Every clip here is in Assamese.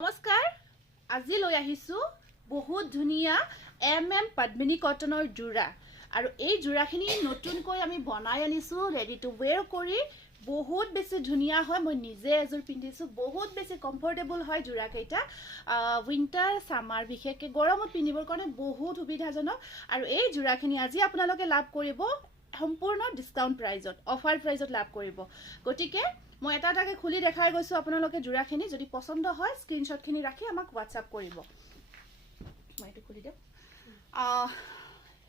নমস্কাৰ আজি লৈ আহিছো বহুত ধুনিয়া পদ্মিনী কটনৰ জোৰা আৰু এই জোৰাখিনি নতুনকৈ আমি বনাই আনিছো ৰেডি টু ওয়্যাৰ কৰি বহুত বেছি ধুনিয়া হয় মই নিজে এজোৰ পিন্ধিছো বহুত বেছি কমফৰ্টেবল হয় জোৰা কেইটা উইন্টাৰ সামাৰ বিশেষকৈ গৰমত পিন্ধিবৰ কাৰণে বহুত সুবিধাজনক আৰু এই জোৰাখিনি আজি আপোনালোকে লাভ কৰিব সম্পূৰ্ণ ডিসকাউন্ট প্ৰাইজত অফাৰ প্ৰাইজত লাভ কৰিব গটিকে মই এটা এটাকে খুলি দেখাই গৈছো আপোনালোকে জোৰাখিনি যদি পছন্দ হয় স্ক্ৰিনশ্বটখিনি ৰাখি আমাক WhatsApp কৰিব মই এটো খুলি দিও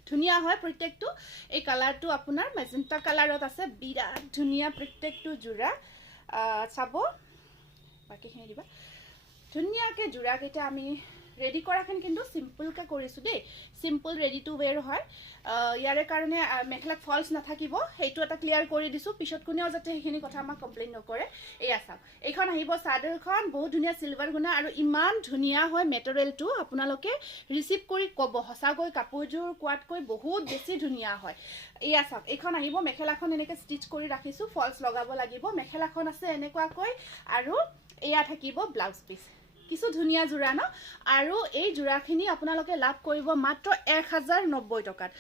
ধুনিয়া হয় প্ৰত্যেকটো এই কালাৰটো আপোনাৰ মেজেন্টা কালাৰত আছে বিৰাট ধুনিয়া প্ৰত্যেকটো জোৰা চাব বাকিখিনি দিবা ধুনিয়াকে জোৰা কেইটা আমি ৰেডি কৰাখন কিন্তু সিম্পল কা কৰিছো দেই সিম্পল ৰেডি টু ওয়্যাৰ হয় ইয়াৰে কাৰণে মেখলা ফলস নাথাকিব হেইটো এটা ক্লিয়াৰ কৰি দিছো পিছত কোনেও যাতে হেখিনি কথা আমাক কমপ্লেইন নকৰে এই আছা এইখন আহিব চাদৰখন বহুত ধুনিয়া সিলভাৰ গুণা আৰু ইমান ধুনিয়া হয় মেটেৰিয়েলটো আপোনালোকে ৰিসিভ কৰি কব হসাকৈ কাপোৰজোৰ কোৱাতকৈ বহুত বেছি ধুনিয়া হয় এই আছা এইখন আহিব মেখলাখন এনেকে ষ্টিচ কৰি ৰাখিছো ফলস লগাব লাগিব মেখলাখন আছে এনেকুৱাকৈ আৰু এয়া থাকিব ব্লাউজ পিস কিছু ধুনিয়া জোৰা ন আৰু এই জোৰাখিনি আপোনালোকে লাভ কৰিব মাত্ৰ 1090 টকাত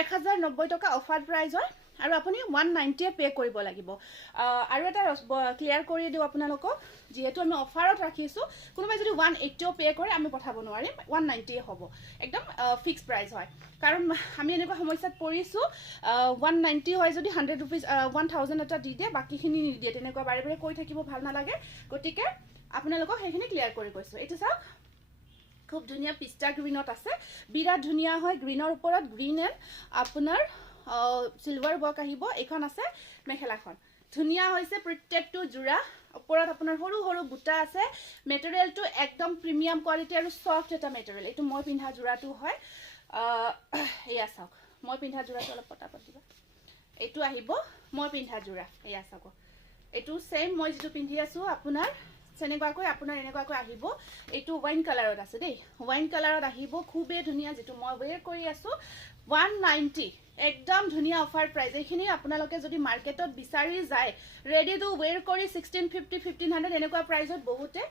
1090 টকা অফাৰ প্ৰাইজ হয় আৰু আপুনি 190 পে কৰিব লাগিব আৰু এটা ক্লিয়াৰ কৰি দিও আপোনালোকক যেহেতু আমি অফাৰত ৰাখিছো কোনোবাই যদি 180 পে কৰে আমি পঠাব নোৱাৰিম 190 হ'ব একদম ফিক্স প্ৰাইজ হয় কাৰণ আমি এনেকুৱা সমস্যাত পৰিছো 190 হয় যদি 100 रुपीस 1000 এটা দি দিয়ে বাকিখিনি নিদিয়ে তেনেকুৱা বাৰে বাৰে কৈ থাকিব ভাল নালাগে গটিকে আপোনালোকক হেখিনি ক্লিয়াৰ কৰি কৈছো এটো চাওক খুব ধুনিয়া পিস্তা গ্ৰীনত আছে বিৰাট ধুনিয়া হয় গ্ৰীনৰ ওপৰত গ্ৰীন এন্ড আপোনাৰ সিলভাৰ বক আহিব এখন আছে মেখেলাখন ধুনিয়া হৈছে প্ৰত্যেকটো জোৰা ওপৰত আপোনাৰ সৰু সৰু বুটা আছে মেটেৰিয়েলটো একদম প্ৰিমিয়াম কোৱালিটি আৰু সফট এটা মেটেৰিয়েল এটো মই পিন্ধা জোৰাটো হয় এয়া চাওক মই পিন্ধা জোৰাটো অলপ পটাপট দিবা এটো আহিব মই পিন্ধা জোৰা এয়া চাওক এটো সেম মই যেটো পিন্ধি আছো আপোনাৰ সেনেকুৱাকৈ আপোনাৰ এনেকুৱাকৈ আহিব এটো ওয়াইন কালাৰত আছে দেই ওয়াইন কালাৰত আহিব খুবে ধুনিয়া যেটো মই ওয়্যাৰ কৰি আছো 190 একদম ধুনিয়া অফাৰ প্ৰাইজ এইখিনি আপোনালোকে যদি মাৰ্কেটত বিচাৰি যায় ৰেডি টু ওয়্যাৰ কৰি 1650 1500 এনেকুৱা প্ৰাইজত বহুতে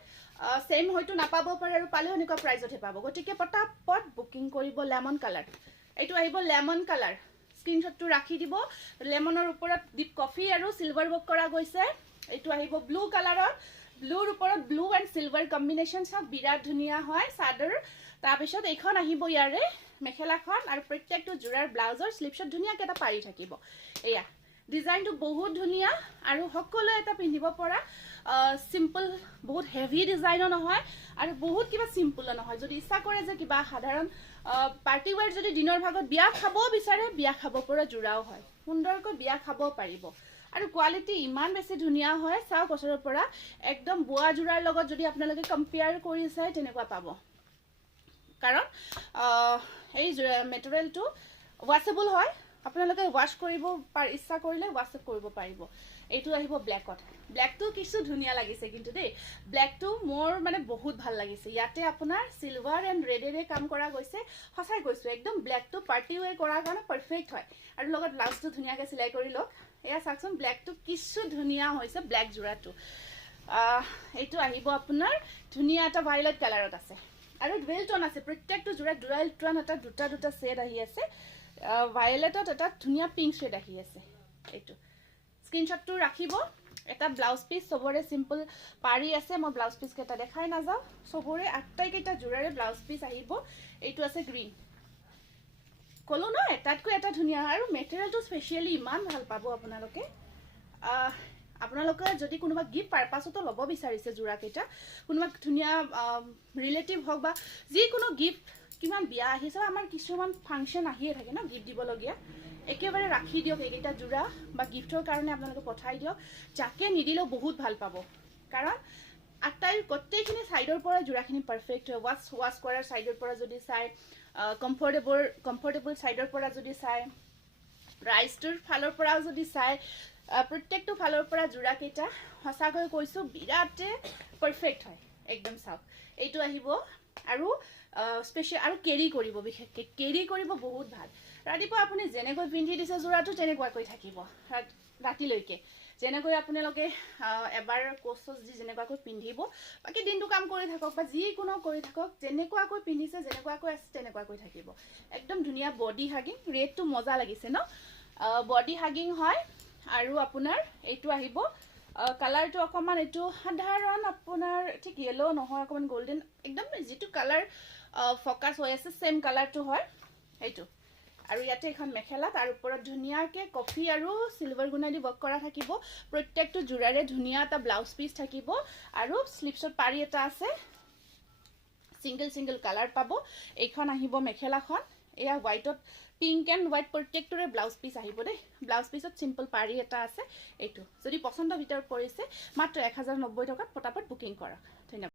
সেম হয়তো নাপাব পাৰে আৰু পালে এনেকুৱা প্ৰাইজত পাব গটিকে পটাপট বুকিং কৰিব লেমন কালাৰ এটো আহিব লেমন কালাৰ স্ক্ৰিনশ্বটটো ৰাখি দিব লেমনৰ ওপৰত ডিপ কফি আৰু সিলভাৰ ওয়াৰ্ক কৰা গৈছে এটো আহিব ব্লু কালাৰত ব্লুৰ ওপৰত ব্লু এন্ড সিলভাৰ কম্বিনেশন সব বিৰাট ধুনিয়া হয় সাদৰ তাৰ পিছত এইখন আহিব ইয়াৰে মেখেলাখন আৰু প্ৰত্যেকটো জোৰাৰ ব্লাউজৰ স্লিপছত ধুনিয়া কেটা পাৰি থাকিব এয়া ডিজাইনটো বহুত ধুনিয়া আৰু সকলো এটা পিন্ধিব পৰা সিম্পল বহুত হেভি ডিজাইনৰ নহয় আৰু বহুত কিবা সিম্পল নহয় যদি ইচ্ছা কৰে যে কিবা সাধাৰণ পাৰ্টি ওয়্যাৰ যদি দিনৰ ভাগত বিয়া খাব বিচাৰে বিয়া খাব পৰা জোৰাও হয় সুন্দৰকৈ বিয়া খাব পাৰিব আৰু কোৱালিটি ইমান বেছি ধুনিয়া হয় চাও কছৰৰ পৰা একদম বুয়া জোৰাৰ লগত যদি আপোনালোকে কম্পেয়াৰ কৰি চাই তেনেকুৱা পাব কাৰণ এই মেটেৰিয়েলটো ওয়াশেবল হয় আপোনালোকে ওয়াশ কৰিব ইচ্ছা কৰিলে ওয়াশ কৰিব পাৰিব এটো আহিব ব্ল্যাকত ব্ল্যাকটো কিছু ধুনিয়া লাগিছে কিন্তু দেই ব্ল্যাকটো মোৰ মানে বহুত ভাল লাগিছে ইয়াতে আপোনাৰ সিলভাৰ এন্ড ৰেডেৰে কাম কৰা গৈছে হসাই গৈছো একদম ব্ল্যাকটো পাৰ্টি ওয়্যাৰ কৰাৰ কাৰণে পাৰফেক্ট হয় আৰু লগত ব্লাউজটো ধুনিয়াকে সিলাই কৰি লওক এয়া চাকচোন ব্ল্যাকটো কিছু ধুনিয়া হৈছে ব্ল্যাক জোৰাটো এটো আহিব আপোনাৰ ধুনিয়া এটা ভায়োলেট কালাৰত আছে আৰু ডুৱেল টোন আছে প্ৰত্যেকটো জোৰা ডুৱেল টোন এটা দুটা শেড আহি আছে ভায়োলেটত এটা ধুনিয়া পিংক শেড আহি আছে এটো স্ক্ৰিনশ্বটটো ৰাখিব এটা ব্লাউজ পিস সবৰে সিম্পল পাৰি আছে মই ব্লাউজ পিস কেটা দেখাই না যাও সবৰে আটটাই কেটা জোৰাৰে ব্লাউজ পিস আহিব এটো আছে গ্ৰীন কলো ন এটাতকৈ এটা ধুনিয়া আৰু মেটেৰিয়েলটো স্পেশালি ইমান ভাল পাব আপোনালোকে আপোনালোকে যদি কোনোবা গিফট পাৰপাসতো লব বিচাৰিছে জোৰা কেটা কোনোবা ধুনিয়া ৰিলেটিভ হক বা যি কোনো গিফট কিমান বিয়া আহিছে আমাৰ কিছুমান ফাংশন আহিয়ে থাকে না গিফট দিব লগিয়া একেবাৰে ৰাখি দিওক এইটা জোৰা বা গিফটৰ কাৰণে আপোনালোকে পঠাই দিওক যাকে নিদিলেও বহুত ভাল পাব কাৰণ আটাই গোটেইখিনি সাইডৰ পৰা জোৰাখিনি পাৰফেক্ট ওয়াশ কৰাৰ সাইডৰ পৰা যদি চাই কমফৰ্টেবল সাইডৰ পৰা যদি চাই ৰাইষ্টৰ ফালৰ পৰা যদি চাই প্ৰত্যেকটো ফালৰ পৰা জোৰা কেটা হসাকৈ কৈছো বিৰাটে পাৰফেক্ট হয় একদম সাফ এইটো আহিব আৰু স্পেশাল আৰু কেৰি কৰিব বিশেষকৈ কেৰি কৰিব বহুত ভাল ৰাতিপুৱা আপুনি যেনেকৈ পিন্ধি দিছে জোৰাটো তেনেকুৱাকৈ থাকিব ৰাতিলৈকে যেনেকৈ আপোনালোকে এবাৰ কোচ দি যেনেকুৱাকৈ পিন্ধিব বাকী দিনটো কাম কৰি থাকক বা যিকোনো কৰি থাকক যেনেকুৱাকৈ পিন্ধিছে যেনেকুৱাকৈ আছে তেনেকুৱাকৈ থাকিব একদম ধুনীয়া বডি হাগিং ৰেডটো মজা লাগিছে ন বডি হাগিং হয় আৰু আপোনাৰ এইটো আহিব কালাৰটো অকণমান এইটো সাধাৰণ আপোনাৰ ঠিক য়েলো নহয় অকণমান গোল্ডেন একদম যিটো কালাৰ ফ'কাছ হৈ আছে ছেম কালাৰটো হয় এইটো আৰু ইয়াতে এখন মেখেলা তাৰ ওপৰত ধুনীয়াকৈ কফি আৰু চিলভাৰ গুণা দি ৱৰ্ক কৰা থাকিব প্ৰত্যেকটো জোৰাৰে ধুনীয়া এটা ব্লাউজ পিচ থাকিব আৰু স্লিভছত পাৰি এটা আছে সিংগল কালাৰ পাব এইখন আহিব মেখেলাখন এয়া হোৱাইটত পিংক এণ্ড হোৱাইট প্ৰত্যেকটোৰে ব্লাউজ পিচ আহিব দেই ব্লাউজ পিচত চিম্পল পাৰি এটা আছে এইটো যদি পচন্দৰ ভিতৰত পৰিছে মাত্ৰ 1090 টকাত পটাপট বুকিং কৰক ধন্যবাদ